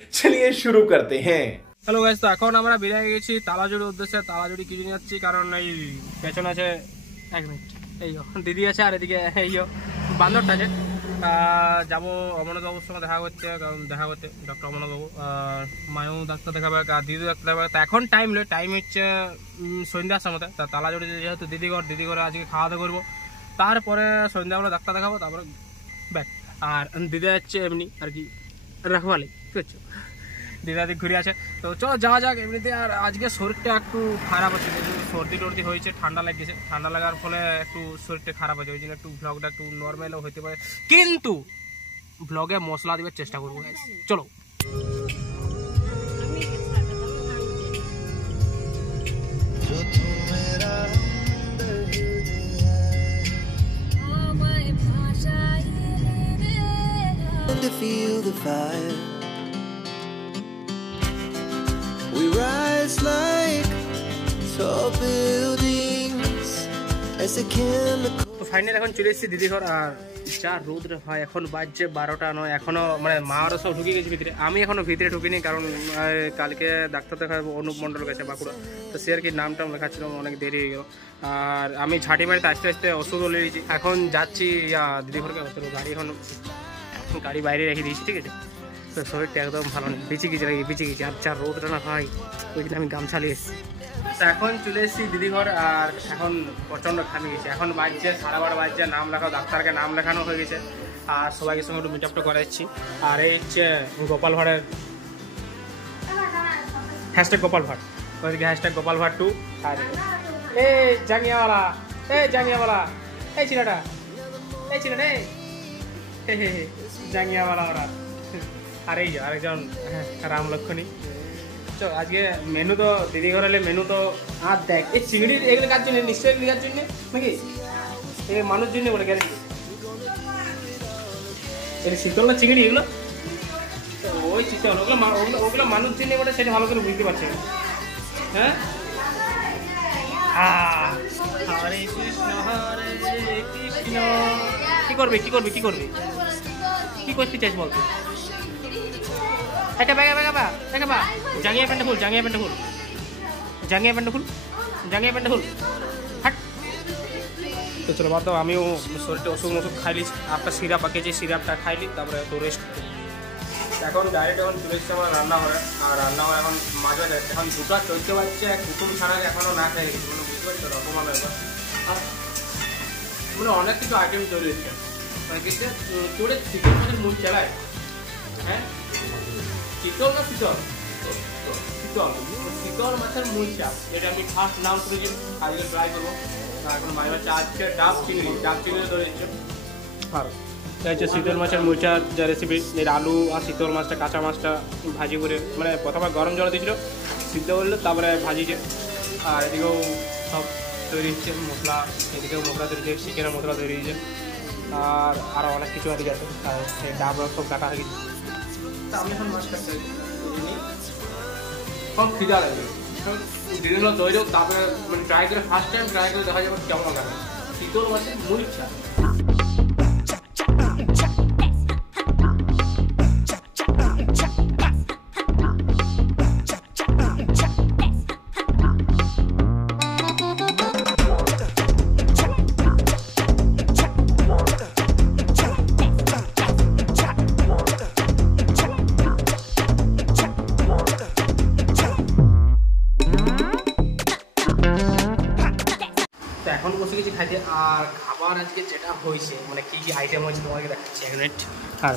चलिए शुरू करते हैं। হ্যালো গাইস, তো এখন আমরা বেরিয়ে গেছি তালাজুড়ির উদ্দেশ্যে। তালাজুড়ি কি জন্য যাচ্ছি, কারণ এই পেছনে আছে, এক মিনিট, এই দিদি আছে, আর এদিকে এই বান্দরটা আছে। যাবো অমরনাথ বাবুর সঙ্গে দেখা করতে, কারণ দেখা করতে ডক্টর অমরনাথ বাবু, আর মায়ু ডাক্তার দেখাবে, আর দিদি ডাক্তার দেখাবে। তো এখন টাইম হচ্ছে সন্ধ্যার সময়। তা তালাজুড়িতে যেহেতু দিদিঘরে আজকে খাওয়া দাওয়া করবো, তারপরে সন্ধ্যাবেলা ডাক্তার দেখাবো, তারপরে ব্যাক। আর দিদি যাচ্ছে এমনি আর কি রাখবালি, ঠিক আছে, দিদাদি ঘুরে আছে। তো চলো যাওয়া যাক এমনিতে। আর আজকে শরীরটা একটু খারাপ আছে, সর্দি টর্দি হয়েছে, ঠান্ডা লেগেছে। ঠান্ডা লাগার ফলে একটু শরীরটা খারাপ আছে, ওই জন্য একটু ব্লগটা একটু নর্মালও হতে পারে, কিন্তু ব্লগে মশলা দেওয়ার চেষ্টা করবো। চলো। To feel the fire, we rise like tall buildings as a chemical. তো ফাইনালি এখন চলে এসেছি দিদি ঘর। আর যা রোদ রে ভাই, এখন বাজছে 12টা নয়, এখনো মানে মা আরও সব ঢুকে গেছে ভিতরে। আমি এখনো ভিতরে ঢুকিনি, কারণ কালকে ডাক্তার দেখাবো অনুপ মণ্ডল গেছে বাঁকুড়া। তো সে আর কি নাম টাম লেখাচ্ছিলাম, অনেক দেরি হয়ে গেল। আর আমি ঝাঁটি বাড়িতে আস্তে আস্তে ওষুধও নিয়েছি। এখন যাচ্ছি দিদি ঘরকে। গাড়ি এখন গাড়ি বাইরে রেখে দিয়েছি, ঠিক আছে। তো শরীরটা একদম ভালো নেই, বেঁচে গেছি। আর যা রোদটা না ভাই, ওই জন্য আমি গামছা নিয়ে এসেছি। তো এখন চলে এসেছি দিদিঘর। আর এখন প্রচণ্ড ঘামে গেছে। এখন বাজছে 12:30 বাজছে, নাম লেখাও, ডাক্তারকে নাম লেখানো হয়ে গেছে। আর সবাইকে সঙ্গে একটু মিট আপটা করাচ্ছি। আর এই হচ্ছে গোপাল ভাড়ের হ্যাশট্যাগ গোপাল ভাট, ওইদিকে হ্যাশট্যাগ গোপাল ভাট 2। আর এই জাঙ্গিয়াওয়ালা, এই ছেলেটা জাঙ্গিয়াওয়ালা ওরা। আর এই যে আরেকজন রাম লক্ষণী। তো আজকে মেনু তো দিদি ঘর এলে মেনু তো আর দেখ, এই চিংড়ির এগুলো কার জন্য, নিশ্চয়ই কার জন্য নাকি, এই মানুষ জন্য বলে গ্যারেন্টি। এই শীতল না চিংড়ি এগুলো, তো ওই শীতল ওগুলো মানুষ জন্য বলে, সেটা ভালো করে বুঝতে পারছি। হ্যাঁ, হরে কৃষ্ণ কি করবে কি করতে চাইছ বলতো? জাঙ্গিয়া প্যান্টটা খুল। হাট। তো চলো বাদ দাও, আমিও শরীরটা ওষুধ খাইলি, আপনার সিরাপ পাকিয়েছি, সিরাপটা খাইলি, তারপরে একটু রেস্ট করি। এখন ডাইরেক্ট এখন চলে এসেছে আমার রান্নাঘরে। আর রান্নাঘরে এখন মাঝে যাচ্ছে, এখন 2টা 14 বাজছে। কুটুম ছাড়া এখনও না খেয়ে গেছি, মানে বুঝতে পারছি রকম ব্যাপার। আর মানে অনেক কিছু আইটেম তৈরি হচ্ছে, মানে কিন্তু তোরে চিকেন মাছের মুখ চালায়। হ্যাঁ, চিতল না শীতল মাছের মুলচা, যেটা আমি ফার্স্ট নাম শুনেছি, আজকে ট্রাই করবো। এখন মায়ের হচ্ছে আজকে ডাব চিংড়ি ধরে দিচ্ছে। আর এটা হচ্ছে শীতল মাছের মুলচার যে রেসিপি, এর আলু আর শীতল মাছটা, কাঁচা মাছটা ভাজি করে, মানে প্রথমে গরম জল দিয়েছিল, সিদ্ধ করলো, তারপরে ভাজিছে। আর এদিকেও সব তৈরি হচ্ছে মশলা, এদিকেও মশলা তৈরি হচ্ছে, চিকেনের মশলা তৈরি হয়েছে। আর আরও অনেক কিছু এদিকে আছে, আর সেই ডাব সব কাটা হয়ে গেছে। আমি এখন মাছ কাটতে সব খিদা লাগে, দিদিগুলো তৈরি হোক, তারপরে মানে ট্রাই করে ফার্স্ট টাইম ট্রাই করে দেখা যাবে কেমন লাগে। শীতল মাছের মুলচা। এখন বসে গেছি খাইতে। আর খাবার আজকে যেটা হয়েছে, মানে কী কী আইটেম হয়েছে তোমাকে দেখাচ্ছি, এক মিনিট। আর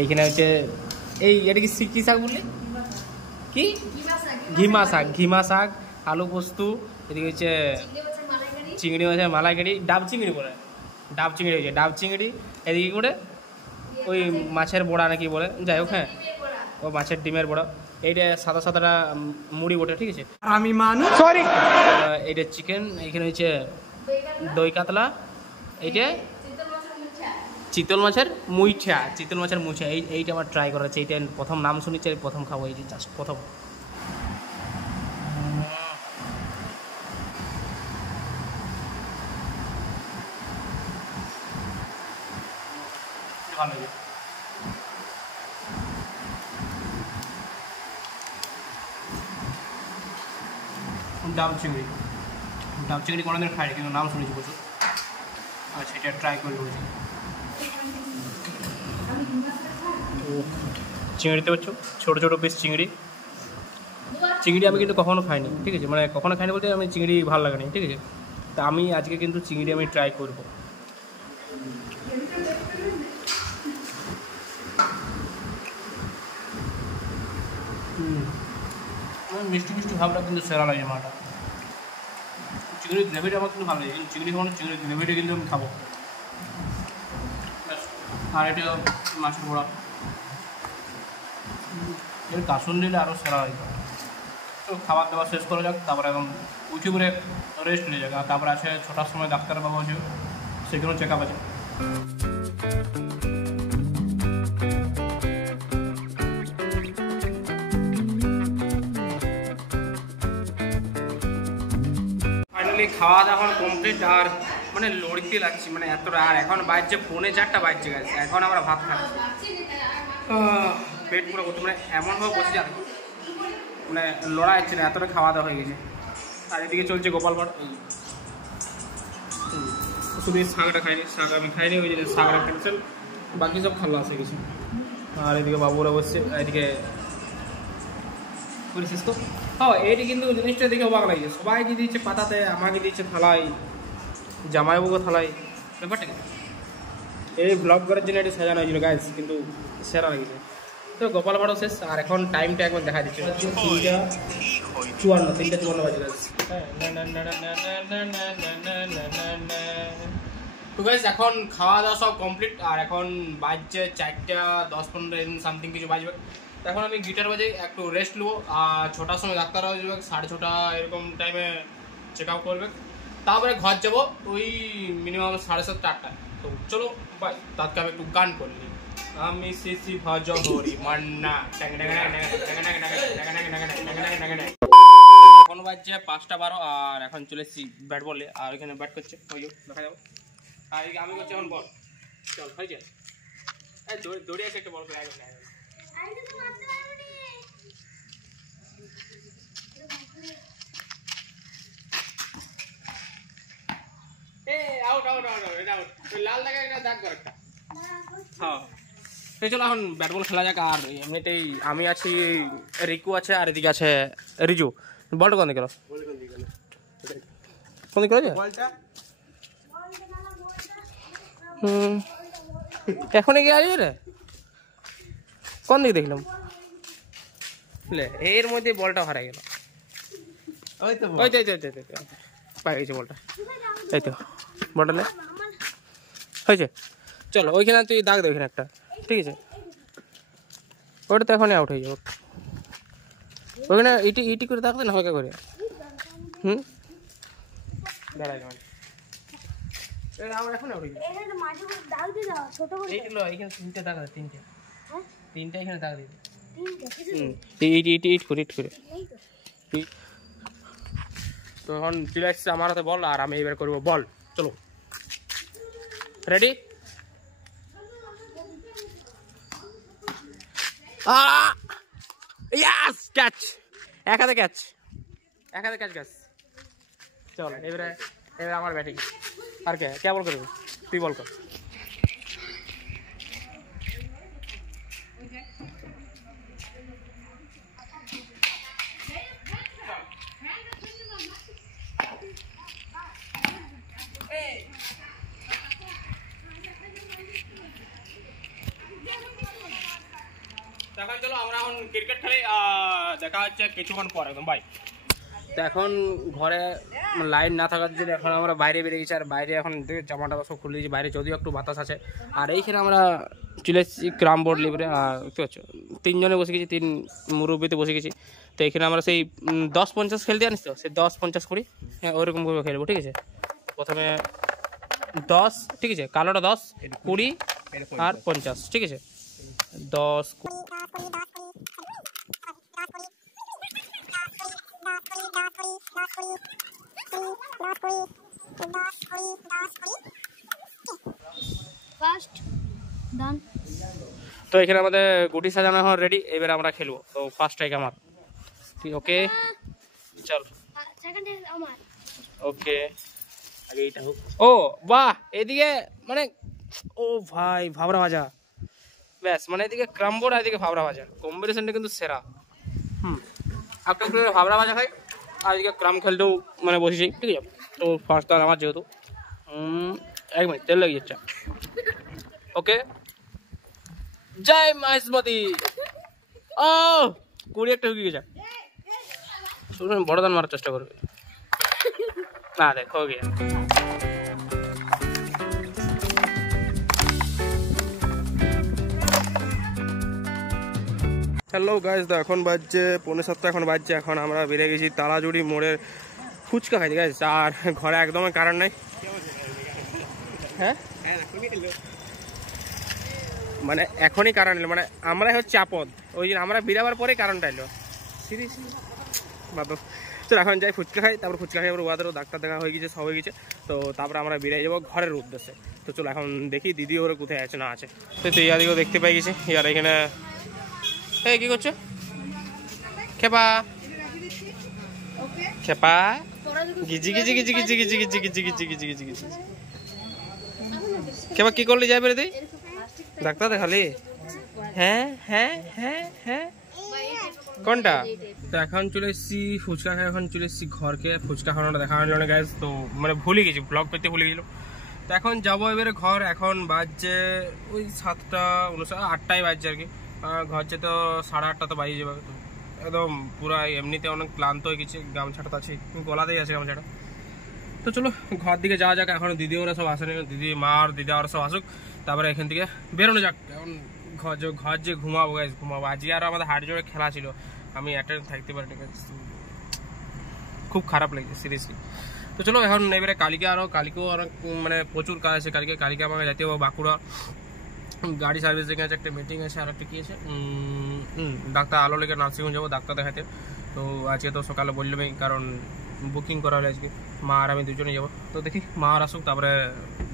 এইখানে হচ্ছে এটা কি শাক বললি, কি ঘিমা শাক, আলু পোস্ত, এদিকে হচ্ছে চিংড়ি মাছের মালাইকারি, ডাব চিংড়ি হয়েছে, ডাব চিংড়ি। এদিকে করে ওই মাছের বড়া নাকি বলে, যাই হোক, হ্যাঁ, ও মাছের ডিমের বড়া। এইটা সাদা মুড়ি বটে, ঠিক আছে। আমি মানুষ, সরি। এইটা চিকেন, এইখানে হচ্ছে দই কাতলা, এইটা চিতল মাছের মুইঠা, এইটা আমার ট্রাই করা হচ্ছে। এইটা প্রথম নাম শুনেছি, প্রথম খাবো, এই যে জাস্ট প্রথম। ভালো ডাব চিংড়ি কোনোদিন খাইনি, কিন্তু নাম শুনেছি প্রচুর। আচ্ছা, এটা ট্রাই করে বলছি। চিংড়িতে হচ্ছে ছোটো ছোটো পিস চিংড়ি আমি কিন্তু কখনো খাইনি, ঠিক আছে, মানে কখনো খাইনি বলতে আমি চিংড়ি ভালো লাগে না, ঠিক আছে। তা আমি আজকে কিন্তু চিংড়ি আমি ট্রাই করবো। মিষ্টি ভাবটা কিন্তু সেরা লাগে মাটা। চিংড়ির গ্রেভিটা আমার কিন্তু ভালো লাগে, কিন্তু চিংড়ি গ্রেভিটা কিন্তু আমি খাবো। আর এটা মাছের বড়া, এর কাসুন দিলে আরও সেরা হয়। তো খাবার দাবার শেষ করা যাক, তারপরে এখন উঠে করে রেস্ট নিয়ে যাক। আর তারপরে আছে 6টার সময় ডাক্তারবাবু আছে, সেখানেও চেক আপ আছে। ফাইনালি খাওয়া দাওয়া এখন কমপ্লিট, আর মানে লড়তে লাগছি, মানে এতটা। আর এখন বাজছে 4:45 বাজছে গেছে, এখন আমরা ভাত খাচ্ছি। পেট পুরো করতে মানে এমনভাবে বসে যাচ্ছে, মানে লড়া যাচ্ছে না, এতটা খাওয়া দাওয়া হয়ে গেছে। আর এদিকে চলছে গোপাল ভাট। শুধু এই শাকটা খাইনি, শাক আমি খাইনি, ওই যে শাকটা ক্যান্সেল, বাকি সব খাল্লা আসে গেছে। আর এদিকে বাবুরা বসছে, এদিকে করেছিস তো। হ্যাঁ, এইটি কিন্তু জিনিসটা দেখে অবাক লাগছে, সবাইকে দিচ্ছে পাতাতে, আমাকে দিচ্ছে থালাই, জামাইবাবুকে থালাই, ব্যাপারটা কি? এই ব্লগ করার জন্য এটা সাজানো হয়েছিল গাইস, কিন্তু সেরা লাগছে। তো গোপাল ভাড়ও শেষ, আর এখন টাইমটা একবার দেখা দিচ্ছে 3:54 বাজে গাইস। তো গাইস এখন খাওয়া দাওয়া সব কমপ্লিট, আর এখন বাজছে 4:10-15 সামথিং কিছু বাজবে। এখন আমি গিটার বাজে একটু রেস্ট নেবো, আর 6টার সময় ডাক্তার আসবে, 6:30 এরকম টাইমে চেক আপ করবে। তারপরে ঘর যাবো ওই মিনিমাম 7:30-8টায়। তো চলো বাই, তাকে আমি একটু গান করি। আমি সিসি ভজ হরি মান্না। এখন বাজছে 5:12, আর এখন চলে এসেছি ব্যাট বলে, আর এখানে ব্যাট করছে, ওই দেখা যাবো। আর আমি করছি এখন বল। চল হয়েছে, দৌড়ে আছে একটা বল করে আগে। লাল দাগে একটা দাগ করে একটা। হ্যাঁ, চলো এখন ব্যাট বল খেলা যাক। আর এমনিতেই আমি আছি, রিকু আছে, আর এদিকে আছে রিজু। বলটা কোন দিকে গেল? কোন দিকে গেল? এখনই গিয়ে আসবে রে, কোন দিকে দেখলাম? এর মধ্যে বলটা হারাই গেল। পাই গেছে বলটা, এই তো বলটা নে হয়েছে। চলো ওইখানে তুই দাগ দে, ওইখানে একটা, ঠিক আছে। ওটা তো এখনই আউট হয়ে যাবে, ওইখানে ইটি করে দাগ দে না, হালকা করে। দাঁড়াই আমার এখন আউট হয়ে যাবে। এইখানে 3টে দাগ আছে, 3টে এখানে দাগ দিবি। ইট করে তো এখন চলে আসছে আমার হাতে বল, আর আমি এবার করবো বল। চলো রেডি? ক্যাচ, এক হাতে ক্যাচ গাছ। চল এবারে আমার ব্যাটিং। আর কে বল করবে? তুই বল কর। এখন চলো আমরা এখন ক্রিকেট খেলি, দেখা হচ্ছে কিছুক্ষণ পর একদম বাই। তো এখন ঘরে লাইট না থাকার জন্য এখন আমরা বাইরে বেরিয়ে গেছি, আর বাইরে এখন জামাটা সব খুলে দিয়েছি বাইরে, যদিও একটু বাতাস আছে। আর এইখানে আমরা চলে এসেছি ক্রাম বোর্ড লিভরে, আর বুঝতে পারছো 3 জনে বসে গেছি, 3 মুরব্বিতে বসে গেছি। তো এখানে আমরা সেই 10-50 খেলতে জানিস তো, সেই 10-50 করি, হ্যাঁ ওরকম করে খেলবো, ঠিক আছে। প্রথমে 10, ঠিক আছে, কালোটা 10, 20 আর 50, ঠিক আছে। 10 তো এখানে আমাদের গুটি সাজানো এখন রেডি, এবার আমরা খেলবো। তো ফার্স্ট স্ট্রাইক আমার, ওকে চল। ওকে আগে এইটা হোক। ও বাহ, এদিকে মানে ও ভাই ভাবরা ভাজা, ব্যাস মানে এদিকে ক্রামবোর্ড আর এদিকে ভাবরা ভাজা, কম্বিনেশনটা কিন্তু সেরা। একটা করে ভাবরা ভাজা খাই আর এদিকে ক্রাম খেলতেও মানে বসেছি, ঠিক আছে। তো ফার্স্ট টাইম আমার যেহেতু 1 মিনিট তেল লেগে যাচ্ছে। ওকে, জয় মাহেশমতি। ও কুড়ি একটা ঢুকে গেছে, শুনুন বড় দান মারার চেষ্টা করবে না, দেখ হয়ে গিয়ে। হ্যালো গাইস, তো এখন বাজছে 6:45, এখন বাজছে, এখন আমরা বেরিয়ে গেছি তালাজুড়ি মোড়ের ফুচকা খাইতে গাইস। আর ঘরে একদমই কারণ নাই, হ্যাঁ মানে এখনই কারণ এলো, মানে আমরাই হচ্ছে আপদ, ওই জন্য আমরা বেরাবার পরে কারণটা এলো। সিরিয়াসলি বাবা, তো এখন যাই ফুচকা খাই, তারপর ফুচকা খাই ওদেরও ডাক্তার দেখা হয়ে গেছে, সব হয়ে গেছে। তো তারপরে আমরা বেরিয়ে যাবো ঘরের উদ্দেশ্যে। তো চলো এখন দেখি দিদি ওরা কোথায় আছে না আছে। তো ইয়াদিকেও দেখতে পাই গেছি, ইয়ার এখানে এই কি করছো খেপা খেপা গিজি গিজি গিজি গিজি গিজি গিজি গিজি গিজি গিজি গিজি গিজি খেপা কি করলি যাই বেরোতে ডাক্তার দেখালি? হ্যাঁ হ্যাঁ হ্যাঁ হ্যাঁ কোনটা? তো এখন চলে এসেছি ফুচকা খাই, এখন চলে এসেছি ঘরকে, ফুচকা খাওয়ানোটা দেখা হলো না গ্যাস, তো মানে ভুলে গেছি, ব্লগ পেতে ভুলে গেছিলো। তো এখন যাবো এবারে ঘর, এখন বাজছে ওই 7:59, 8টাই বাজছে আর কি। ঘর যেতে 8:30 তো বাজিয়ে যাবে। তো একদম পুরো এমনিতে অনেক ক্লান্ত হয়ে গেছে, গামছাটা তো আছে গলাতেই আছে গামছাটা। তো চলো ঘর দিকে যাওয়া যাক, এখন দিদি ওরা সব আসেনি, দিদি মা আর দিদা ওরা সব আসুক, তারপরে এখান থেকে বেরোনো যাক। এখন ঘর যে ঘুমাবো গাইস, ঘুমাবো। আজকে আরও আমাদের হাট জোড়ে খেলা ছিল, আমি অ্যাটেন্ড থাকতে পারিনি, খুব খারাপ লাগছে সিরিয়াসলি। তো চলো এখন এবারে কালকেও আরও মানে প্রচুর কাজ আছে, কালকে আমাকে যেতে হবে বাঁকুড়া, গাড়ি সার্ভিস দেখে আছে, একটা মিটিং আছে, আর একটা কি আছে ডাক্তার আলো লেগে নার্সিংহোম যাবো ডাক্তার দেখাতে। তো আজকে তো সকালে বললামই, কারণ বুকিং করা হলে আজকে মা আর আমি দুজনেই যাবো। তো দেখি মা আর আসুক, তারপরে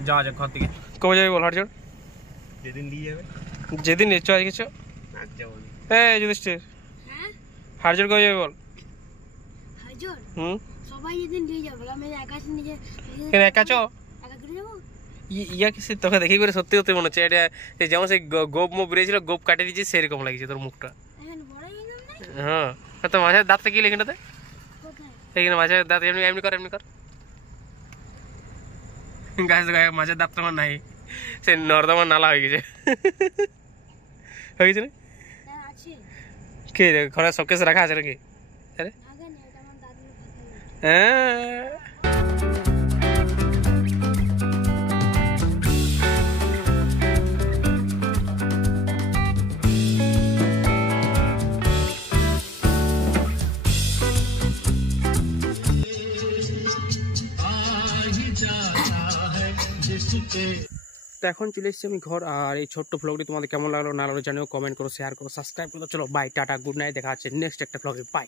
যাওয়া যাক ঘর থেকে। কবে যাবি বল হাটজোড়? যেদিন নিয়ে যাবে, যেদিন নিচ্ছ আজকে চ। হ্যাঁ যুধিষ্ঠির, হাটজোড় কবে যাবি বল? সবাই যেদিন নিয়ে যাবে, আমি একা নিয়ে একা চ। ইয়া কি তোকে দেখি করে সত্যি সত্যি মনে হচ্ছে এটা যেমন সেই গোপ মুখ বেরিয়েছিল, গোপ কাটে দিয়েছিস সেরকম লাগছে তোর মুখটা। হ্যাঁ, তো মাছের দাঁতটা কি এখানটাতে, এখানে মাছের দাঁত এমনি এমনি কর, এমনি কর। গাছ গায়ে মাছের দাঁত তোমার নাই, সে নর্দমার নালা হয়ে গেছে, হয়ে গেছে না? কে রে ঘরে শোকেসে রাখা আছে নাকি? হ্যাঁ তো এখন চলে এসেছি আমি ঘর। আর এই ছোট্ট ভ্লগটি তোমাদের কেমন লাগলো না লাগলো জানিও, কমেন্ট করো, শেয়ার করো, সাবস্ক্রাইব করো। চলো বাই, টাটা, গুড নাইট, দেখা হচ্ছে নেক্সট একটা ভ্লগে, বাই।